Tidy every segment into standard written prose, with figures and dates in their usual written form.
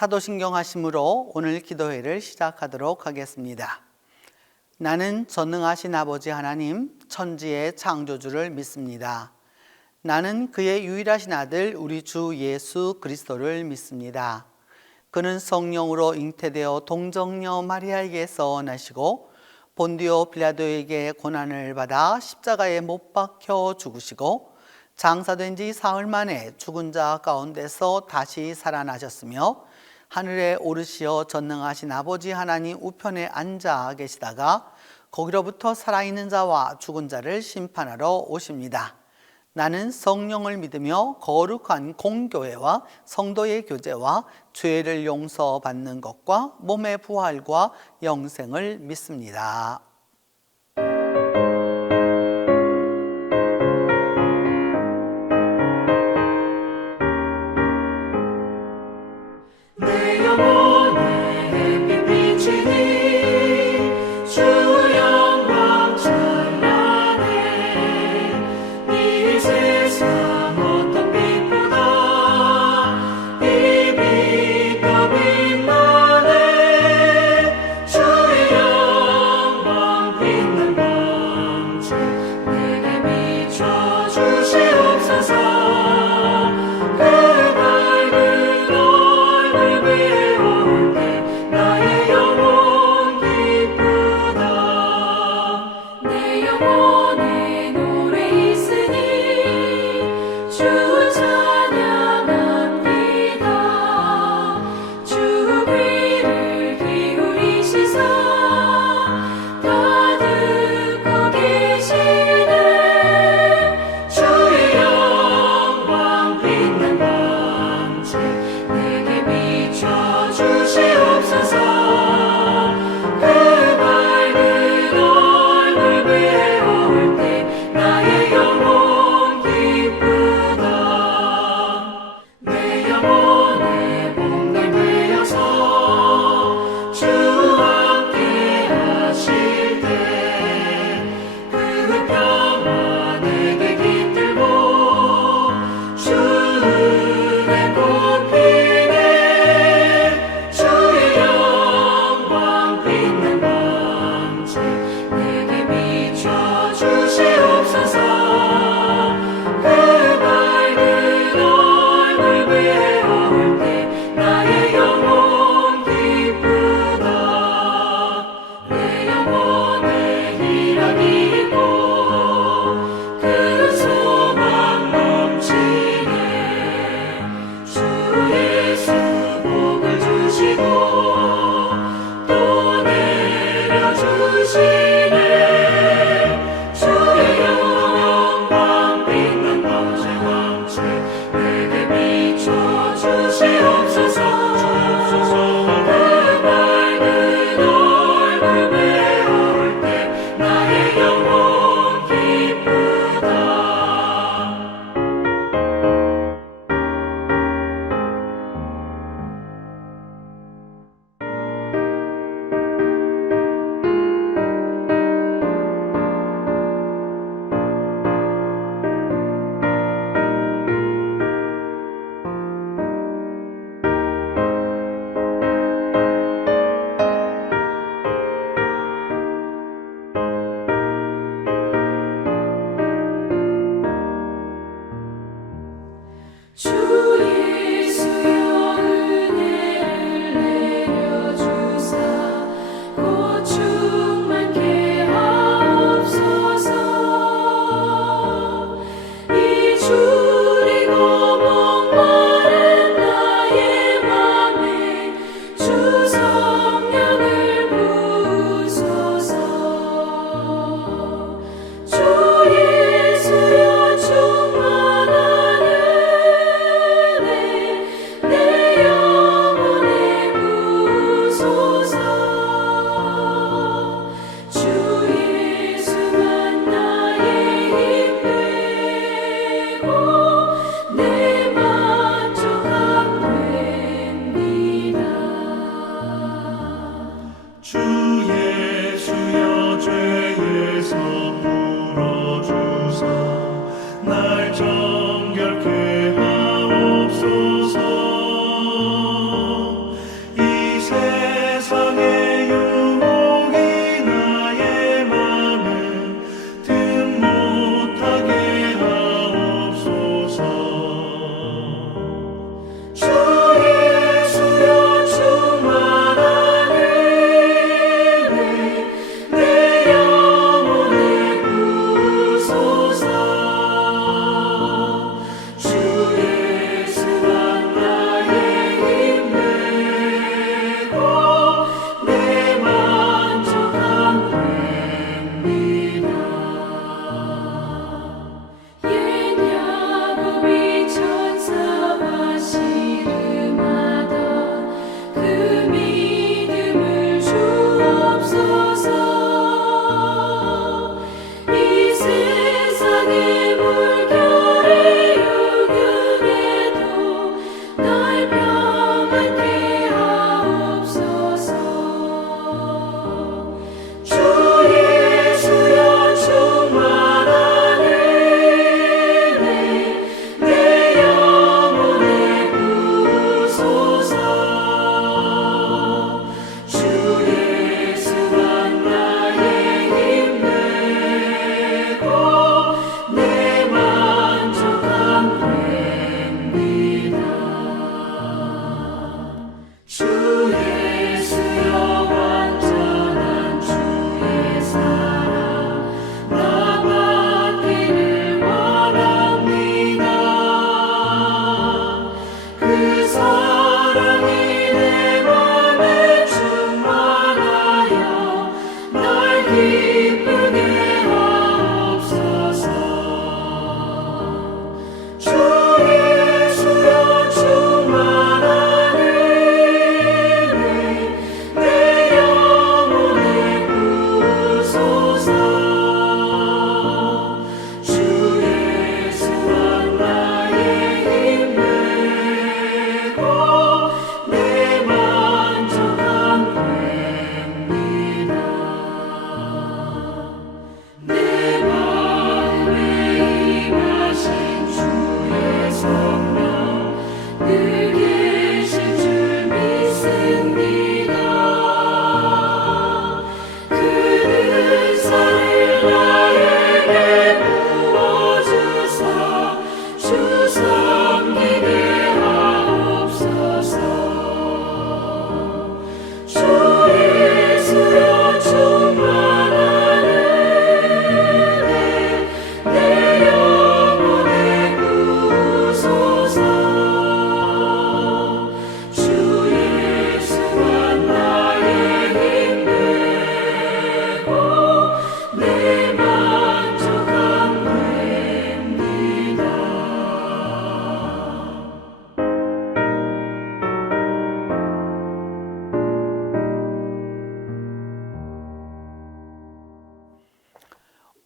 사도신경 하심으로 오늘 기도회를 시작하도록 하겠습니다. 나는 전능하신 아버지 하나님, 천지의 창조주를 믿습니다. 나는 그의 유일하신 아들 우리 주 예수 그리스도를 믿습니다. 그는 성령으로 잉태되어 동정녀 마리아에게서 나시고 본디오 빌라도에게 고난을 받아 십자가에 못 박혀 죽으시고 장사된 지 사흘 만에 죽은 자 가운데서 다시 살아나셨으며 하늘에 오르시어 전능하신 아버지 하나님 우편에 앉아 계시다가 거기로부터 살아있는 자와 죽은 자를 심판하러 오십니다. 나는 성령을 믿으며 거룩한 공교회와 성도의 교제와 죄를 용서받는 것과 몸의 부활과 영생을 믿습니다.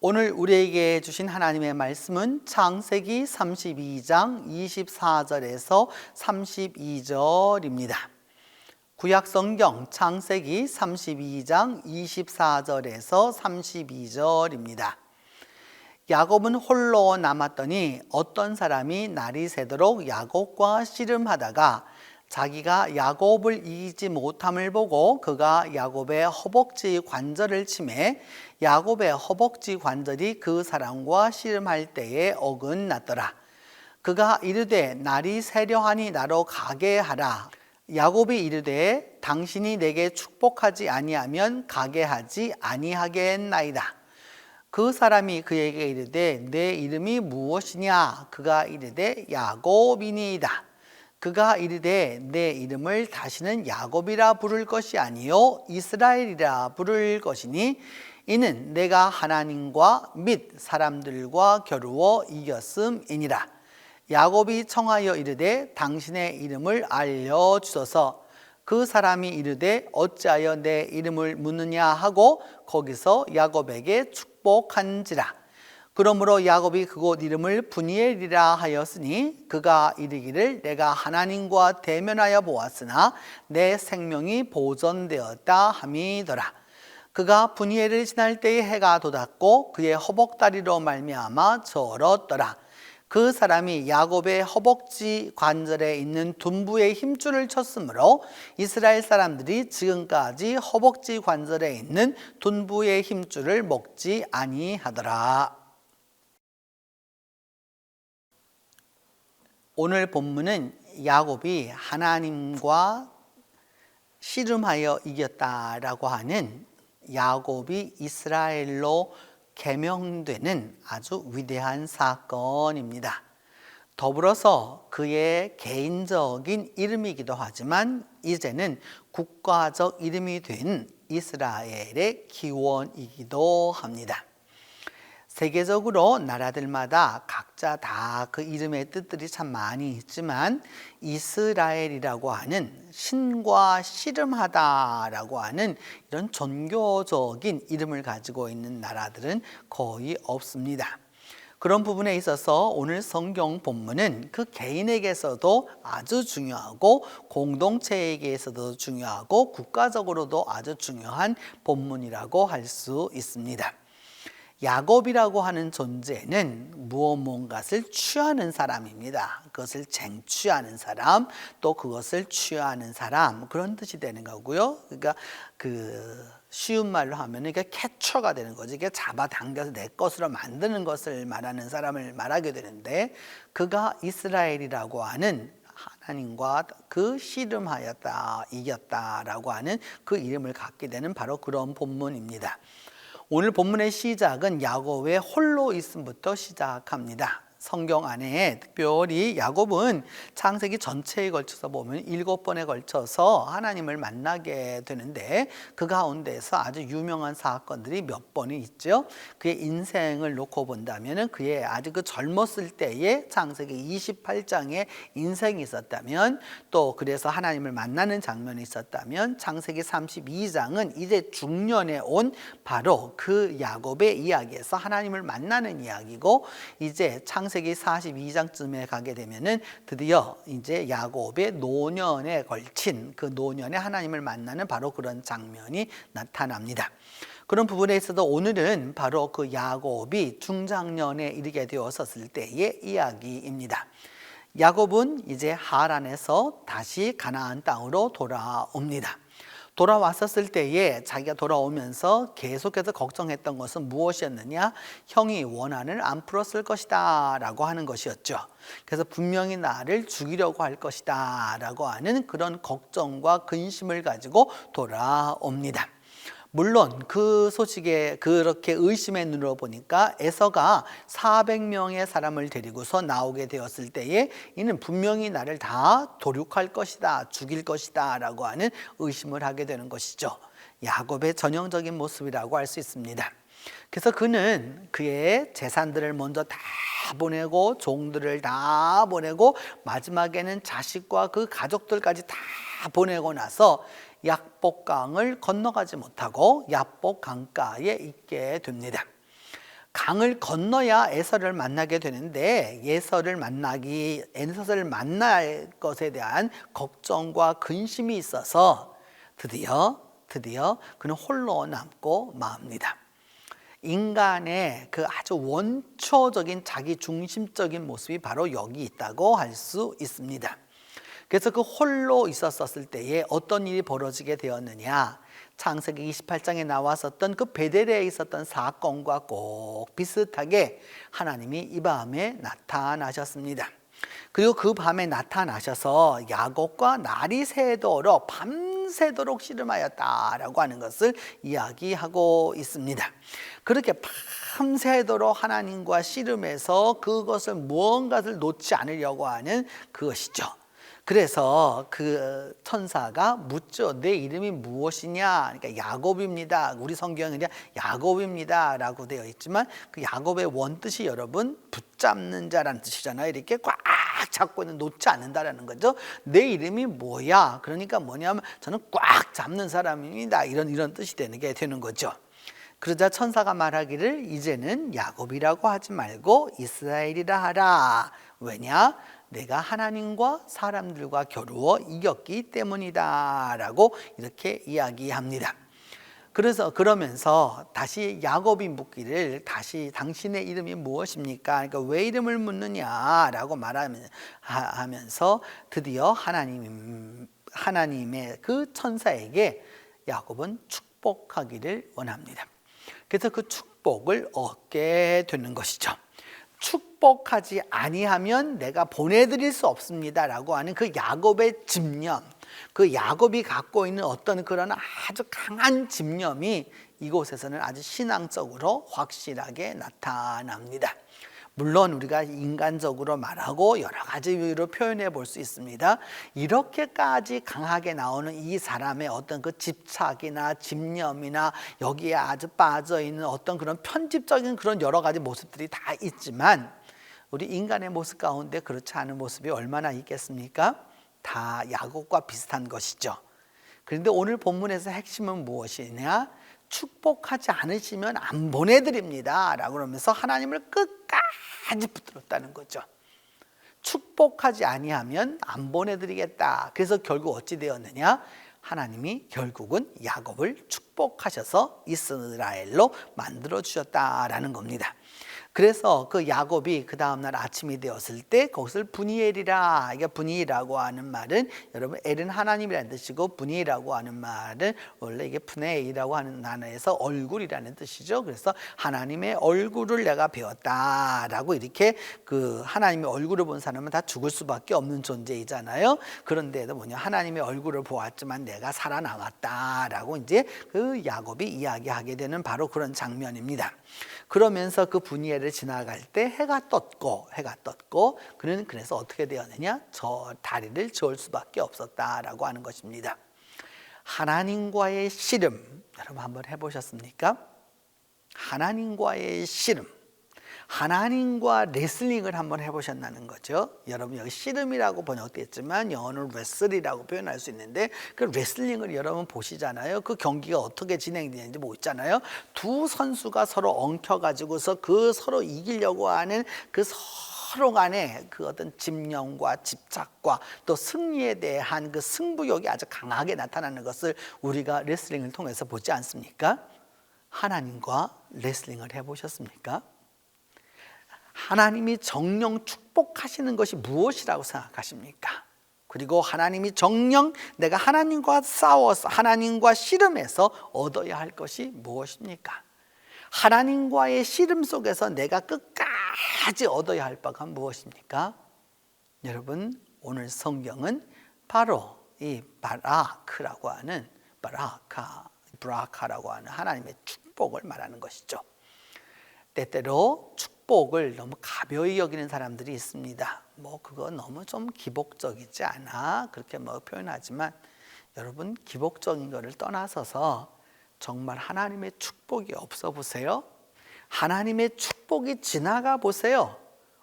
오늘 우리에게 주신 하나님의 말씀은 창세기 32장 24절에서 32절입니다. 구약성경 창세기 32장 24절에서 32절입니다. 야곱은 홀로 남았더니 어떤 사람이 날이 새도록 야곱과 씨름하다가 자기가 야곱을 이기지 못함을 보고 그가 야곱의 허벅지 관절을 치매 야곱의 허벅지 관절이 그 사람과 씨름할 때에 어긋났더라. 그가 이르되 날이 새려하니 나로 가게 하라. 야곱이 이르되 당신이 내게 축복하지 아니하면 가게 하지 아니하겠나이다. 그 사람이 그에게 이르되 내 이름이 무엇이냐? 그가 이르되 야곱이니이다. 그가 이르되 내 이름을 다시는 야곱이라 부를 것이 아니요 이스라엘이라 부를 것이니 이는 내가 하나님과 및 사람들과 겨루어 이겼음이니라. 야곱이 청하여 이르되 당신의 이름을 알려주소서. 그 사람이 이르되 어찌하여 내 이름을 묻느냐 하고 거기서 야곱에게 축복한지라. 그러므로 야곱이 그곳 이름을 브니엘이라 하였으니 그가 이르기를 내가 하나님과 대면하여 보았으나 내 생명이 보존되었다 함이더라. 그가 브니엘을 지날 때에 해가 돋았고 그의 허벅다리로 말미암아 절었더라. 그 사람이 야곱의 허벅지 관절에 있는 둔부의 힘줄을 쳤으므로 이스라엘 사람들이 지금까지 허벅지 관절에 있는 둔부의 힘줄을 먹지 아니하더라. 오늘 본문은 야곱이 하나님과 씨름하여 이겼다라고 하는 야곱이 이스라엘로 개명되는 아주 위대한 사건입니다. 더불어서 그의 개인적인 이름이기도 하지만 이제는 국가적 이름이 된 이스라엘의 기원이기도 합니다. 세계적으로 나라들마다 각자 다 그 이름의 뜻들이 참 많이 있지만 이스라엘이라고 하는 신과 씨름하다라고 하는 이런 종교적인 이름을 가지고 있는 나라들은 거의 없습니다. 그런 부분에 있어서 오늘 성경 본문은 그 개인에게서도 아주 중요하고 공동체에게서도 중요하고 국가적으로도 아주 중요한 본문이라고 할 수 있습니다. 야곱이라고 하는 존재는 무엇인가를 취하는 사람입니다. 그것을 쟁취하는 사람, 또 그것을 취하는 사람, 그런 뜻이 되는 거고요. 그러니까 쉬운 말로 하면 이게 캐쳐가 되는 거죠. 이게 잡아당겨서 내 것으로 만드는 것을 말하는 사람을 말하게 되는데 그가 이스라엘이라고 하는 하나님과 그 씨름하였다, 이겼다라고 하는 그 이름을 갖게 되는 바로 그런 본문입니다. 오늘 본문의 시작은 야곱의 홀로 있음부터 시작합니다. 성경 안에 특별히 야곱은 창세기 전체에 걸쳐서 보면 7번에 걸쳐서 하나님을 만나게 되는데 그 가운데서 아주 유명한 사건들이 몇 번이 있죠. 그의 인생을 놓고 본다면 그의 아주 그 젊었을 때의 창세기 28장의 인생이 있었다면 또 그래서 하나님을 만나는 장면이 있었다면 창세기 32장은 이제 중년에 온 바로 그 야곱의 이야기에서 하나님을 만나는 이야기고 이제 창세기 42장쯤에 가게 되면은 드디어 이제 야곱의 노년에 걸친 그 노년에 하나님을 만나는 바로 그런 장면이 나타납니다. 그런 부분에 있어서 오늘은 바로 그 야곱이 중장년에 이르게 되었을 때의 이야기입니다. 야곱은 이제 하란에서 다시 가나안 땅으로 돌아옵니다. 돌아왔었을 때에 자기가 돌아오면서 계속해서 걱정했던 것은 무엇이었느냐? 형이 원한을 안 풀었을 것이다 라고 하는 것이었죠. 그래서 분명히 나를 죽이려고 할 것이다 라고 하는 그런 걱정과 근심을 가지고 돌아옵니다. 물론 그 소식에 그렇게 의심의 눈으로 보니까 에서가 400명의 사람을 데리고서 나오게 되었을 때에 이는 분명히 나를 다 도륙할 것이다, 죽일 것이다 라고 하는 의심을 하게 되는 것이죠. 야곱의 전형적인 모습이라고 할 수 있습니다. 그래서 그는 그의 재산들을 먼저 다 보내고 종들을 다 보내고 마지막에는 자식과 그 가족들까지 다 보내고 나서 약복강을 건너가지 못하고 약복 강가에 있게 됩니다. 강을 건너야 에서를 만나게 되는데 에서를 만날 것에 대한 걱정과 근심이 있어서 드디어 그는 홀로 남고 맙니다. 인간의 그 아주 원초적인 자기 중심적인 모습이 바로 여기 있다고 할 수 있습니다. 그래서 그 홀로 있었을 때에 어떤 일이 벌어지게 되었느냐, 창세기 28장에 나왔었던 그 베델에 있었던 사건과 꼭 비슷하게 하나님이 이 밤에 나타나셨습니다. 그리고 그 밤에 나타나셔서 야곱과 날이 새도록 밤새도록 씨름하였다라고 하는 것을 이야기하고 있습니다. 그렇게 밤새도록 하나님과 씨름해서 그것을 무언가를 놓지 않으려고 하는 그것이죠. 그래서 그 천사가 묻죠. 내 이름이 무엇이냐? 그러니까 야곱입니다. 우리 성경은 야곱입니다 라고 되어 있지만 그 야곱의 원뜻이 여러분 붙잡는 자라는 뜻이잖아요. 이렇게 꽉 잡고 있는, 놓지 않는다라는 거죠. 내 이름이 뭐야? 그러니까 뭐냐면 저는 꽉 잡는 사람입니다. 이런 뜻이 되는 거죠. 그러자 천사가 말하기를 이제는 야곱이라고 하지 말고 이스라엘이라 하라. 왜냐? 내가 하나님과 사람들과 겨루어 이겼기 때문이다 라고 이렇게 이야기합니다. 그러면서 다시 야곱이 묻기를 다시 당신의 이름이 무엇입니까? 그러니까 왜 이름을 묻느냐라고 말하면서 드디어 하나님의 그 천사에게 야곱은 축복하기를 원합니다. 그래서 그 축복을 얻게 되는 것이죠. 축복하지 아니하면 내가 보내드릴 수 없습니다 라고 하는 그 야곱의 집념, 그 야곱이 갖고 있는 어떤 그런 아주 강한 집념이 이곳에서는 아주 신앙적으로 확실하게 나타납니다. 물론 우리가 인간적으로 말하고 여러 가지 비유로 표현해 볼 수 있습니다. 이렇게까지 강하게 나오는 이 사람의 어떤 그 집착이나 집념이나 여기에 아주 빠져 있는 어떤 그런 편집적인 그런 여러 가지 모습들이 다 있지만 우리 인간의 모습 가운데 그렇지 않은 모습이 얼마나 있겠습니까? 다 야곱과 비슷한 것이죠. 그런데 오늘 본문에서 핵심은 무엇이냐? 축복하지 않으시면 안 보내드립니다 라고 그러면서 하나님을 끝까지 붙들었다는 거죠. 축복하지 아니하면 안 보내드리겠다. 그래서 결국 어찌 되었느냐? 하나님이 결국은 야곱을 축복하셔서 이스라엘로 만들어 주셨다라는 겁니다. 그래서 그 야곱이 그 다음날 아침이 되었을 때 그것을 분이엘이라, 이게 분이라고 하는 말은 여러분 엘은 하나님이라는 뜻이고 분이라고 하는 말은 원래 이게 푸네이라고 하는 단어에서 얼굴이라는 뜻이죠. 그래서 하나님의 얼굴을 내가 배웠다라고 이렇게 그 하나님의 얼굴을 본 사람은 다 죽을 수밖에 없는 존재이잖아요. 그런데도 뭐냐, 하나님의 얼굴을 보았지만 내가 살아남았다라고 이제 그 야곱이 이야기하게 되는 바로 그런 장면입니다. 그러면서 그 분이엘을 지나갈 때 해가 떴고 그는 그래서 어떻게 되었느냐? 저 다리를 저을 수밖에 없었다라고 하는 것입니다. 하나님과의 씨름, 여러분 한번 해보셨습니까? 하나님과의 씨름, 하나님과 레슬링을 한번 해보셨다는 거죠. 여러분 여기 씨름이라고 번역됐지만 영어는 레슬이라고 표현할 수 있는데 그 레슬링을 여러분 보시잖아요. 그 경기가 어떻게 진행되는지 뭐 있잖아요. 두 선수가 서로 엉켜가지고서 그 서로 이기려고 하는 그 서로 간의 그 어떤 집념과 집착과 또 승리에 대한 그 승부욕이 아주 강하게 나타나는 것을 우리가 레슬링을 통해서 보지 않습니까? 하나님과 레슬링을 해보셨습니까? 하나님이 정령 축복하시는 것이 무엇이라고 생각하십니까? 그리고 하나님이 정령 내가 하나님과 싸워서 하나님과 씨름해서 얻어야 할 것이 무엇입니까? 하나님과의 씨름 속에서 내가 끝까지 얻어야 할 바가 무엇입니까? 여러분 오늘 성경은 바로 이 브라카라고 하는 하나님의 축복을 말하는 것이죠. 때때로 축복을 너무 가벼이 여기는 사람들이 있습니다. 뭐 그거 너무 좀 기복적이지 않아? 그렇게 뭐 표현하지만 여러분 기복적인 것을 떠나서서 정말 하나님의 축복이 없어 보세요. 하나님의 축복이 지나가 보세요.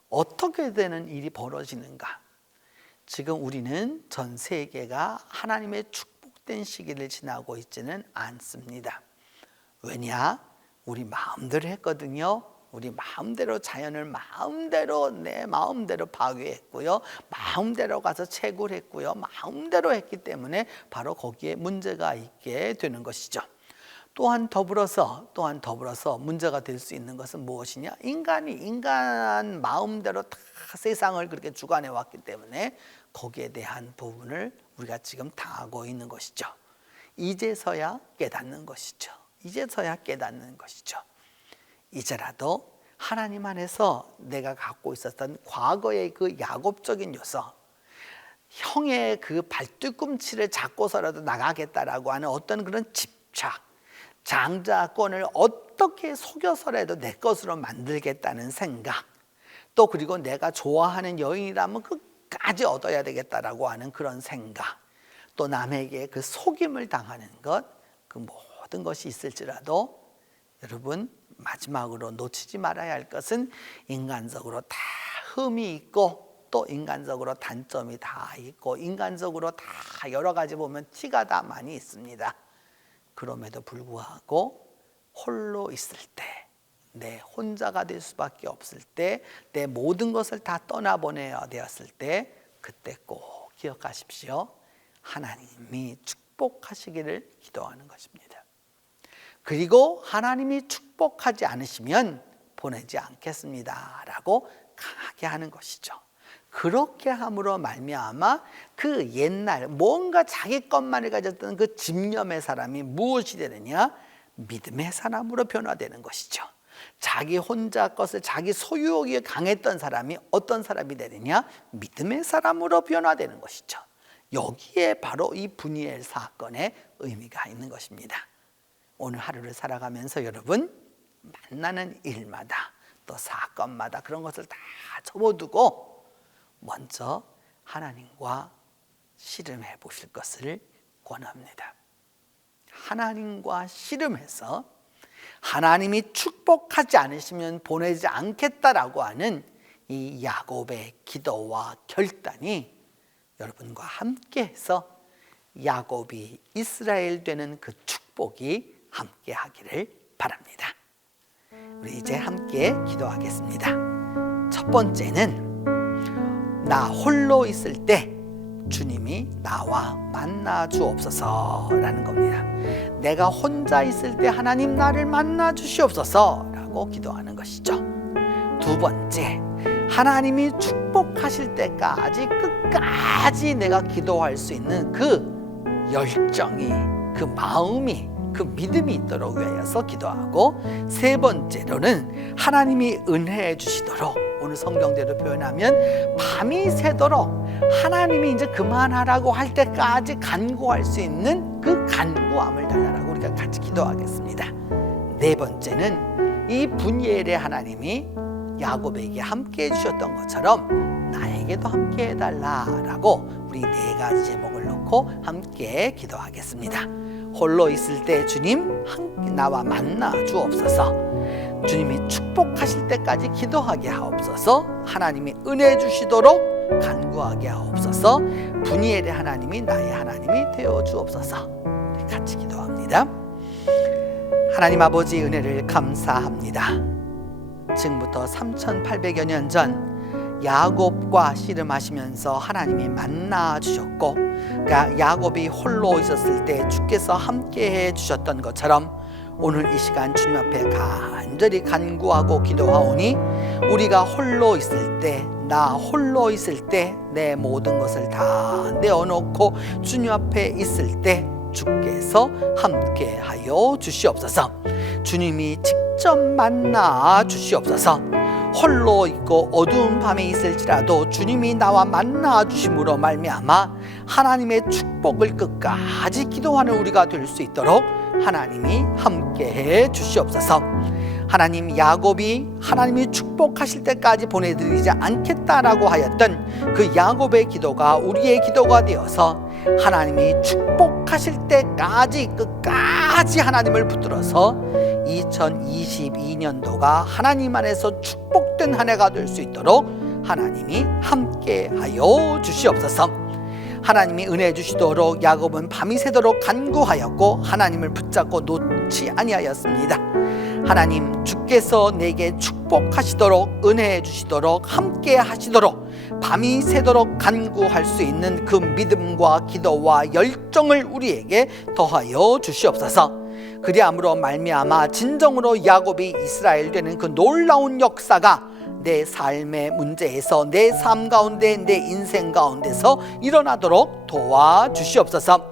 어떻게 되는 일이 벌어지는가? 지금 우리는 전 세계가 하나님의 축복된 시기를 지나고 있지는 않습니다. 왜냐? 우리 마음대로 했거든요. 우리 마음대로 자연을 마음대로 내 마음대로 파괴했고요. 마음대로 가서 채굴했고요. 마음대로 했기 때문에 바로 거기에 문제가 있게 되는 것이죠. 또한 더불어서 문제가 될 수 있는 것은 무엇이냐? 인간 마음대로 다 세상을 그렇게 주관해 왔기 때문에 거기에 대한 부분을 우리가 지금 당하고 있는 것이죠. 이제서야 깨닫는 것이죠. 이제라도 하나님 안에서 내가 갖고 있었던 과거의 그 야곱적인 요소, 형의 그 발뒤꿈치를 잡고서라도 나가겠다라고 하는 어떤 그런 집착, 장자권을 어떻게 속여서라도 내 것으로 만들겠다는 생각, 또 그리고 내가 좋아하는 여인이라면 끝까지 얻어야 되겠다라고 하는 그런 생각, 또 남에게 그 속임을 당하는 것, 그 모든 것이 있을지라도 여러분 마지막으로 놓치지 말아야 할 것은 인간적으로 다 흠이 있고 또 인간적으로 단점이 다 있고 인간적으로 다 여러 가지 보면 티가 다 많이 있습니다. 그럼에도 불구하고 홀로 있을 때, 내 혼자가 될 수밖에 없을 때, 내 모든 것을 다 떠나보내야 되었을 때, 그때 꼭 기억하십시오. 하나님이 축복하시기를 기도하는 것입니다. 그리고 하나님이 축복하지 않으시면 보내지 않겠습니다 라고 강하게 하는 것이죠. 그렇게 함으로 말미암아 그 옛날 뭔가 자기 것만을 가졌던 그 집념의 사람이 무엇이 되느냐? 믿음의 사람으로 변화되는 것이죠. 자기 혼자 것을 자기 소유욕이 강했던 사람이 어떤 사람이 되느냐? 믿음의 사람으로 변화되는 것이죠. 여기에 바로 이 브니엘 사건의 의미가 있는 것입니다. 오늘 하루를 살아가면서 여러분 만나는 일마다 또 사건마다 그런 것을 다 접어두고 먼저 하나님과 씨름해 보실 것을 권합니다. 하나님과 씨름해서 하나님이 축복하지 않으시면 보내지 않겠다라고 하는 이 야곱의 기도와 결단이 여러분과 함께해서 야곱이 이스라엘 되는 그 축복이 함께 하기를 바랍니다. 우리 이제 함께 기도하겠습니다. 첫 번째는 나 홀로 있을 때 주님이 나와 만나 주옵소서라는 겁니다. 내가 혼자 있을 때 하나님 나를 만나 주시옵소서라고 기도하는 것이죠. 두 번째, 하나님이 축복하실 때까지 끝까지 내가 기도할 수 있는 그 열정이, 그 마음이, 그 믿음이 있도록 위하여서 기도하고, 세 번째로는 하나님이 은혜해 주시도록, 오늘 성경대로 표현하면 밤이 새도록 하나님이 이제 그만하라고 할 때까지 간구할 수 있는 그 간구함을 달라고 우리가 같이 기도하겠습니다. 네 번째는 이 분이엘의 하나님이 야곱에게 함께 해주셨던 것처럼 나에게도 함께 해달라라고 우리 네 가지 제목을 놓고 함께 기도하겠습니다. 홀로 있을 때 주님 나와 만나 주옵소서. 주님이 축복하실 때까지 기도하게 하옵소서. 하나님이 은혜 주시도록 간구하게 하옵소서. 브니엘의 하나님이 나의 하나님이 되어 주옵소서. 같이 기도합니다. 하나님 아버지 은혜를 감사합니다. 지금부터 3800여 년 전 야곱과 씨름하시면서 하나님이 만나 주셨고, 그러니까 야곱이 홀로 있었을 때 주께서 함께해 주셨던 것처럼 오늘 이 시간 주님 앞에 간절히 간구하고 기도하오니, 우리가 홀로 있을 때, 나 홀로 있을 때 내 모든 것을 다 내어놓고 주님 앞에 있을 때 주께서 함께하여 주시옵소서. 주님이 직접 만나 주시옵소서. 홀로 있고 어두운 밤에 있을지라도 주님이 나와 만나 주심으로 말미암아 하나님의 축복을 끝까지 기도하는 우리가 될 수 있도록 하나님이 함께해 주시옵소서. 하나님, 야곱이 하나님이 축복하실 때까지 보내드리지 않겠다라고 하였던 그 야곱의 기도가 우리의 기도가 되어서 하나님이 축복하실 때까지 끝까지 하나님을 붙들어서 2022년도가 하나님 안에서 축복된 한 해가 될 수 있도록 하나님이 함께하여 주시옵소서. 하나님이 은혜 주시도록 야곱은 밤이 새도록 간구하였고 하나님을 붙잡고 놓지 아니하였습니다. 하나님 주께서 내게 축복하시도록 은혜 주시도록 함께 하시도록 밤이 새도록 간구할 수 있는 그 믿음과 기도와 열정을 우리에게 더하여 주시옵소서. 그리함으로 말미암아 진정으로 야곱이 이스라엘 되는 그 놀라운 역사가 내 삶의 문제에서, 내 삶 가운데, 내 인생 가운데서 일어나도록 도와주시옵소서.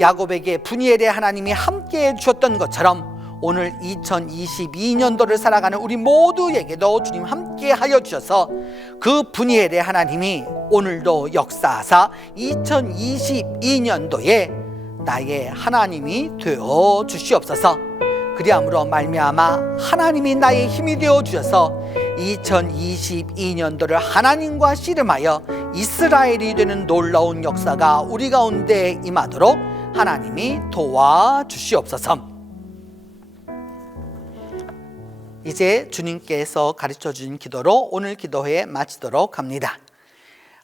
야곱에게 분이엘의 하나님이 함께해 주셨던 것처럼 오늘 2022년도를 살아가는 우리 모두에게도 주님 함께하여 주셔서 그 분이엘의 하나님이 오늘도 역사하사 2022년도에 나의 하나님이 되어 주시옵소서. 그리함으로 말미암아 하나님이 나의 힘이 되어 주셔서 2022년도를 하나님과 씨름하여 이스라엘이 되는 놀라운 역사가 우리 가운데 임하도록 하나님이 도와주시옵소서. 이제 주님께서 가르쳐 주신 기도로 오늘 기도회 마치도록 합니다.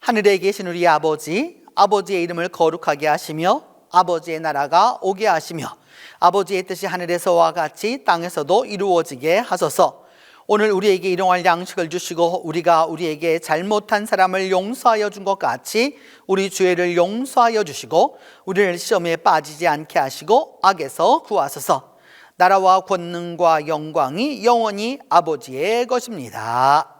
하늘에 계신 우리 아버지, 아버지의 이름을 거룩하게 하시며 아버지의 나라가 오게 하시며 아버지의 뜻이 하늘에서와 같이 땅에서도 이루어지게 하소서. 오늘 우리에게 일용할 양식을 주시고 우리가 우리에게 잘못한 사람을 용서하여 준 것 같이 우리 죄를 용서하여 주시고 우리를 시험에 빠지지 않게 하시고 악에서 구하소서. 나라와 권능과 영광이 영원히 아버지의 것입니다.